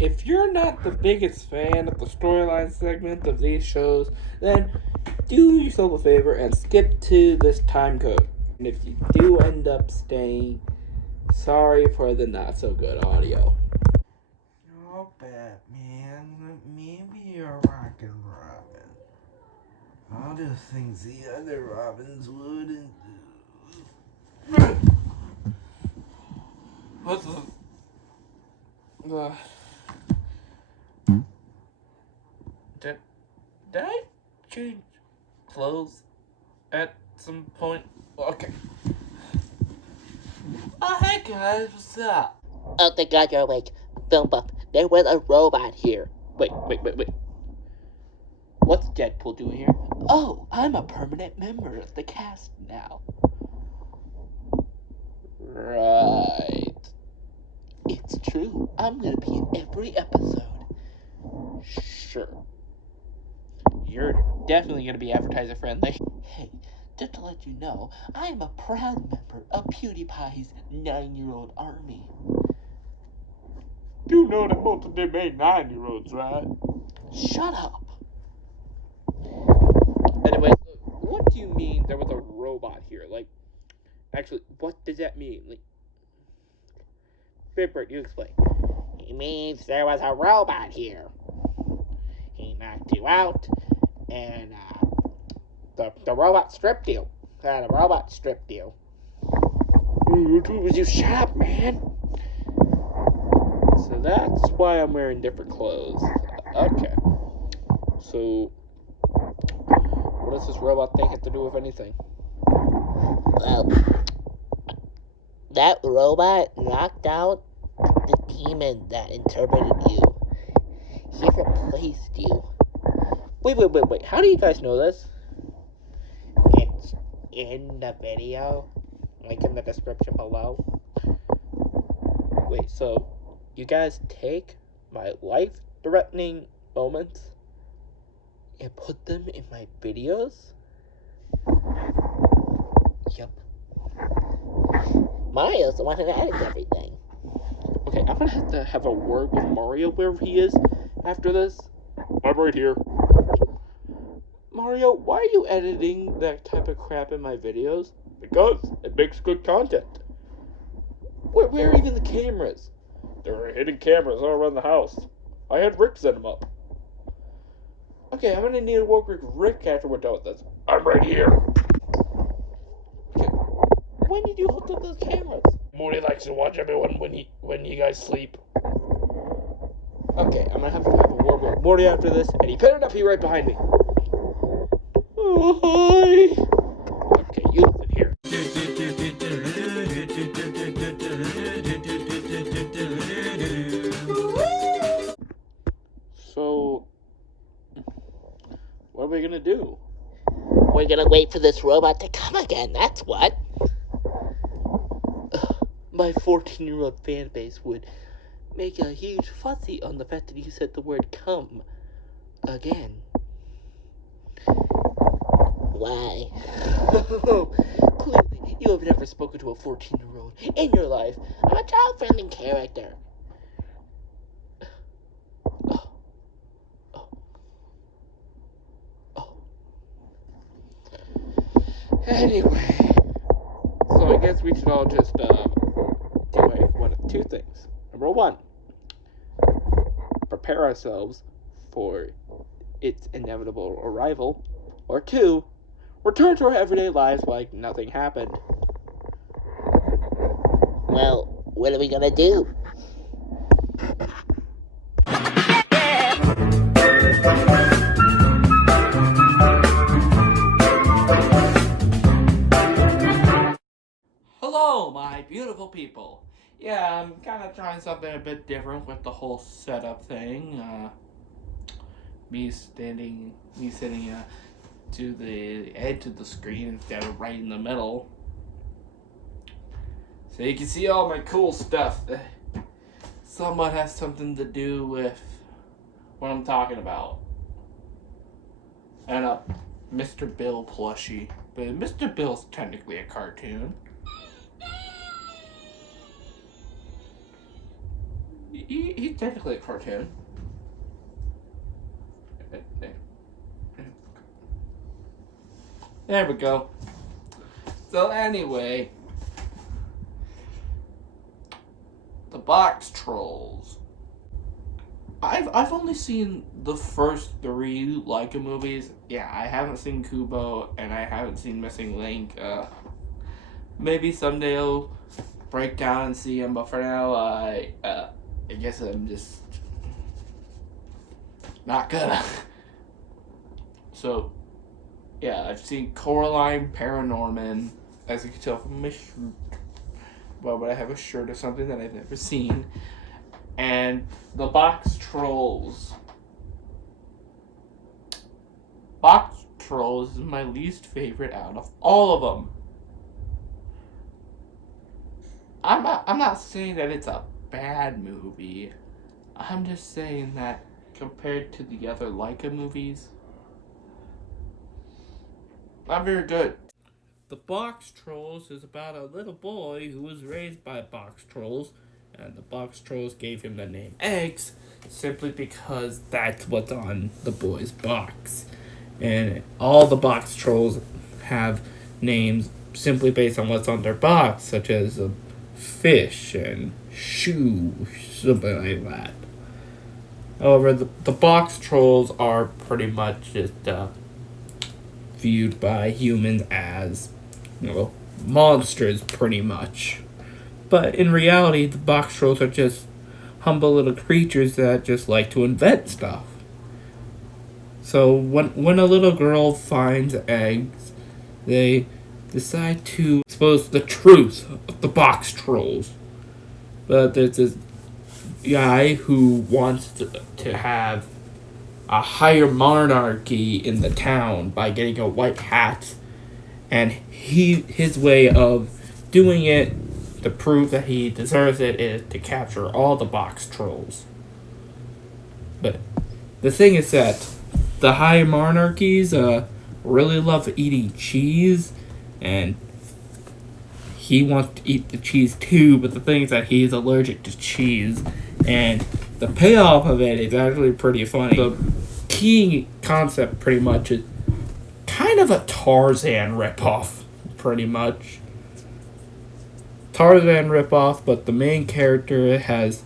if you're not the biggest fan of the storyline segment of these shows, then do yourself a favor and skip to this time code. And if you do end up staying, sorry for the not so good audio. Oh, Batman, maybe you're rockin' Robin. I'll do things the other Robins wouldn't do. What's the... Did I change clothes at some point? Okay. Oh, hey guys, what's up? Oh, thank God you're awake. Film buff, there was a robot here. Wait. What's Deadpool doing here? Oh, I'm a permanent member of the cast now. Right. It's true. I'm gonna be in every episode. Sure. You're definitely gonna be advertiser friendly. Hey, just to let you know, I am a proud member of PewDiePie's 9-year-old army. You know that most of them ain't 9-year-olds, right? Shut up. Anyway, what do you mean there was a robot here? Like, actually, what does that mean? Like, Fitbert, you explain. He means there was a robot here. He knocked you out, and the robot stripped you. The robot stripped you. Would you shut up, man? So that's why I'm wearing different clothes. Okay. So, what does this robot thing have to do with anything? Well, that robot knocked out the demon that interpreted you. He replaced you. Wait. How do you guys know this? It's in the video, link in the description below. Wait, so you guys take my life-threatening moments and put them in my videos? Yup. Mario's the one who edits everything. Okay, I'm gonna have a word with Mario wherever he is after this. I'm right here. Mario, why are you editing that type of crap in my videos? Because it makes good content. Where are even the cameras? There are hidden cameras all around the house. I had Rick set them up. Okay, I'm gonna need to work with Rick after we're done with this. I'm right here. Okay, when did you hook up those cameras? Morty likes to watch everyone when you guys sleep. Okay, I'm gonna have a word with Morty after this, and he better not be right behind me. Oh, hi. Okay, you listen here. So, what are we gonna do? We're gonna wait for this robot to come again, that's what. My 14-year-old fan base would make a huge fussy on the fact that you said the word come again. Why? Clearly, you have never spoken to a 14-year-old in your life. I'm a child-friendly character. Anyway, so I guess we should all just do one of two things. Number one, prepare ourselves for its inevitable arrival. Or two, return to our everyday lives like nothing happened. Well, what are we gonna do? Hello, my beautiful people. Yeah, I'm kind of trying something a bit different with the whole setup thing. Me sitting to the edge of the screen instead of right in the middle, so you can see all my cool stuff that somewhat has something to do with what I'm talking about. And a Mr. Bill plushie, but Mr. Bill's technically a cartoon. he's technically a cartoon. There we go. So anyway, the Boxtrolls. I've only seen the first 3 Laika movies. Yeah, I haven't seen Kubo and I haven't seen Missing Link. Maybe someday I'll break down and see them, but for now, I guess I'm just not gonna. So, yeah, I've seen Coraline, Paranorman, as you can tell from my shirt. Why would I have a shirt of something that I've never seen? And the Boxtrolls. Boxtrolls is my least favorite out of all of them. I'm not saying that it's a bad movie. I'm just saying that compared to the other Laika movies, not very good. The Boxtrolls is about a little boy who was raised by Boxtrolls, and the Boxtrolls gave him the name Eggs simply because that's what's on the boy's box. And all the Boxtrolls have names simply based on what's on their box, such as a fish and shoe, something like that. However, the Boxtrolls are pretty much just viewed by humans as, monsters, pretty much. But in reality, the Boxtrolls are just humble little creatures that just like to invent stuff. So when a little girl finds eggs, they decide to expose the truth of the Boxtrolls. But there's this guy who wants to have a higher monarchy in the town by getting a white hat, and his way of doing it to prove that he deserves it is to capture all the Boxtrolls. But the thing is that the high monarchies really love eating cheese, and he wants to eat the cheese too, but the thing is that he's allergic to cheese, and the payoff of it is actually pretty funny. The key concept pretty much is kind of a Tarzan ripoff, pretty much. Tarzan ripoff, but the main character has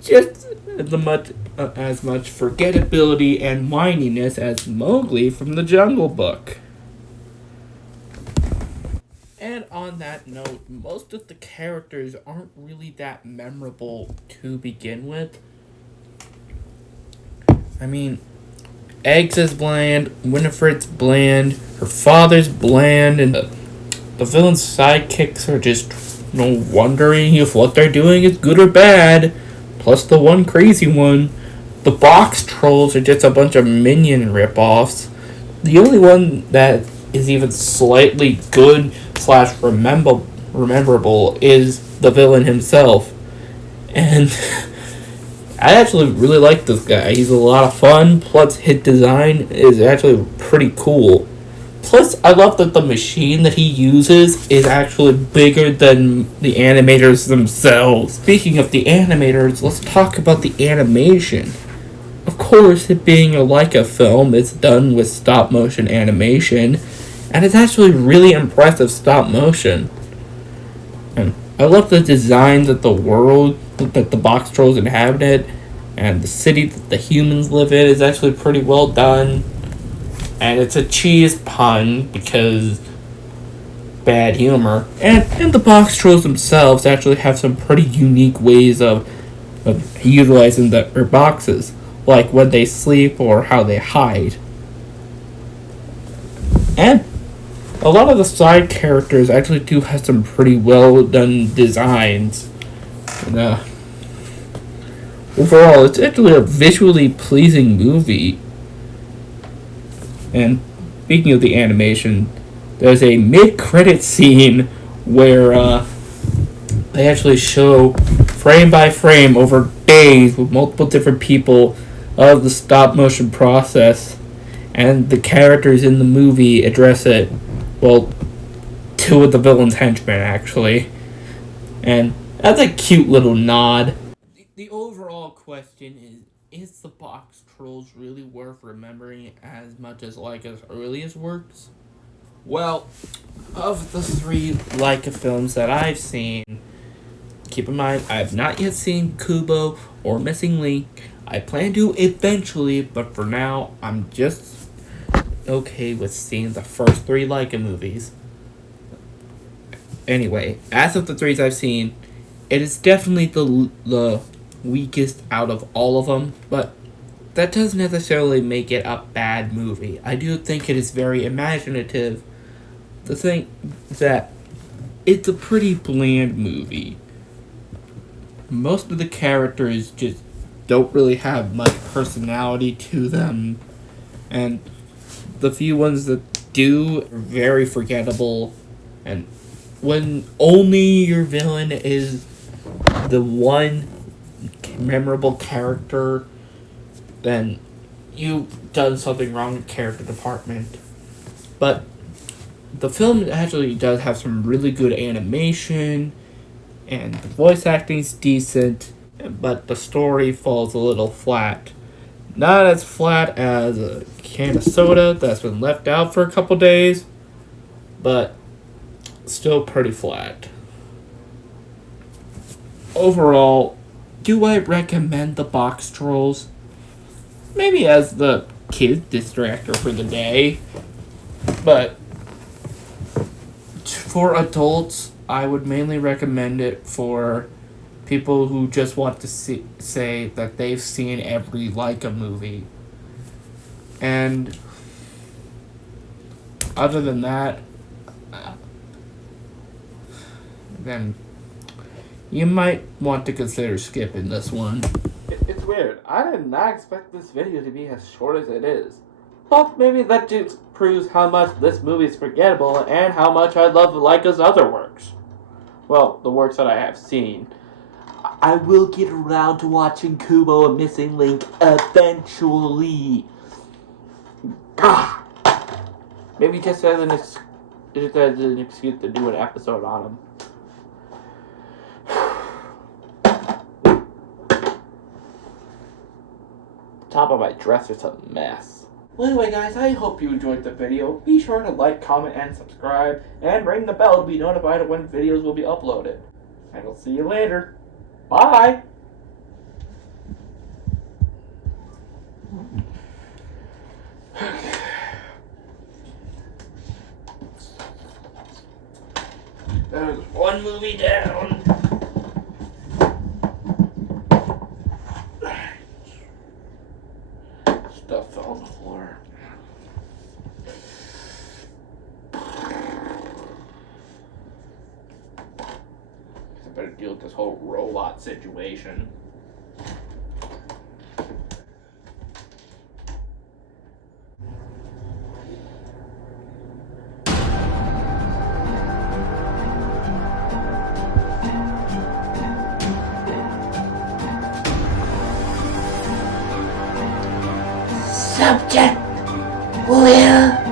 just as much forgettability and whininess as Mowgli from the Jungle Book. And on that note, most of the characters aren't really that memorable to begin with. I mean, Eggs is bland, Winifred's bland, her father's bland, and the villain's sidekicks are just wondering if what they're doing is good or bad. Plus the one crazy one. The Boxtrolls are just a bunch of minion ripoffs. The only one that is even slightly good / rememberable is the villain himself. And I actually really like this guy. He's a lot of fun, plus his design is actually pretty cool. Plus, I love that the machine that he uses is actually bigger than the animators themselves. Speaking of the animators, let's talk about the animation. Of course, it being a Laika film, it's done with stop-motion animation, and it's actually really impressive stop-motion. And I love the designs of the world that the Boxtrolls inhabited, and the city that the humans live in is actually pretty well done. And it's a cheese pun because bad humor. And the Boxtrolls themselves actually have some pretty unique ways of utilizing their boxes, like when they sleep or how they hide. And a lot of the side characters actually do have some pretty well done designs. And, overall, it's actually a visually pleasing movie. And speaking of the animation, there's a mid-credit scene where they actually show frame by frame over days with multiple different people of the stop-motion process, and the characters in the movie address it. Well, 2 of the villain's henchmen, actually. And that's a cute little nod. The overall question is the Boxtrolls really worth remembering as much as Laika's earliest works? Well, of the 3 Laika films that I've seen, keep in mind, I have not yet seen Kubo or Missing Link. I plan to eventually, but for now, I'm just okay with seeing the first 3 Laika movies. Anyway, as of the 3s I've seen, it is definitely the weakest out of all of them, but that doesn't necessarily make it a bad movie. I do think it is very imaginative. The thing that it's a pretty bland movie. Most of the characters just don't really have much personality to them, and the few ones that do are very forgettable, and when only your villain is the one memorable character, then you've done something wrong in character department. But the film actually does have some really good animation, and the voice acting's decent, but the story falls a little flat. Not as flat as a can of soda that's been left out for a couple days, but still pretty flat. Overall, do I recommend the Boxtrolls? Maybe as the kid distractor for the day, but for adults, I would mainly recommend it for people who just want to say that they've seen every Laika movie. And other than that, then you might want to consider skipping this one. It's weird. I did not expect this video to be as short as it is. But maybe that just proves how much this movie is forgettable and how much I love Laika's other works. Well, the works that I have seen. I will get around to watching Kubo and Missing Link eventually. Maybe just as an excuse to do an episode on them. Top of my dress is a mess. Well, anyway, guys, I hope you enjoyed the video. Be sure to like, comment, and subscribe, and ring the bell to be notified of when videos will be uploaded. And I'll see you later. Bye! There's one movie down. Stuff fell on the floor. I better deal with this whole robot situation. Subject will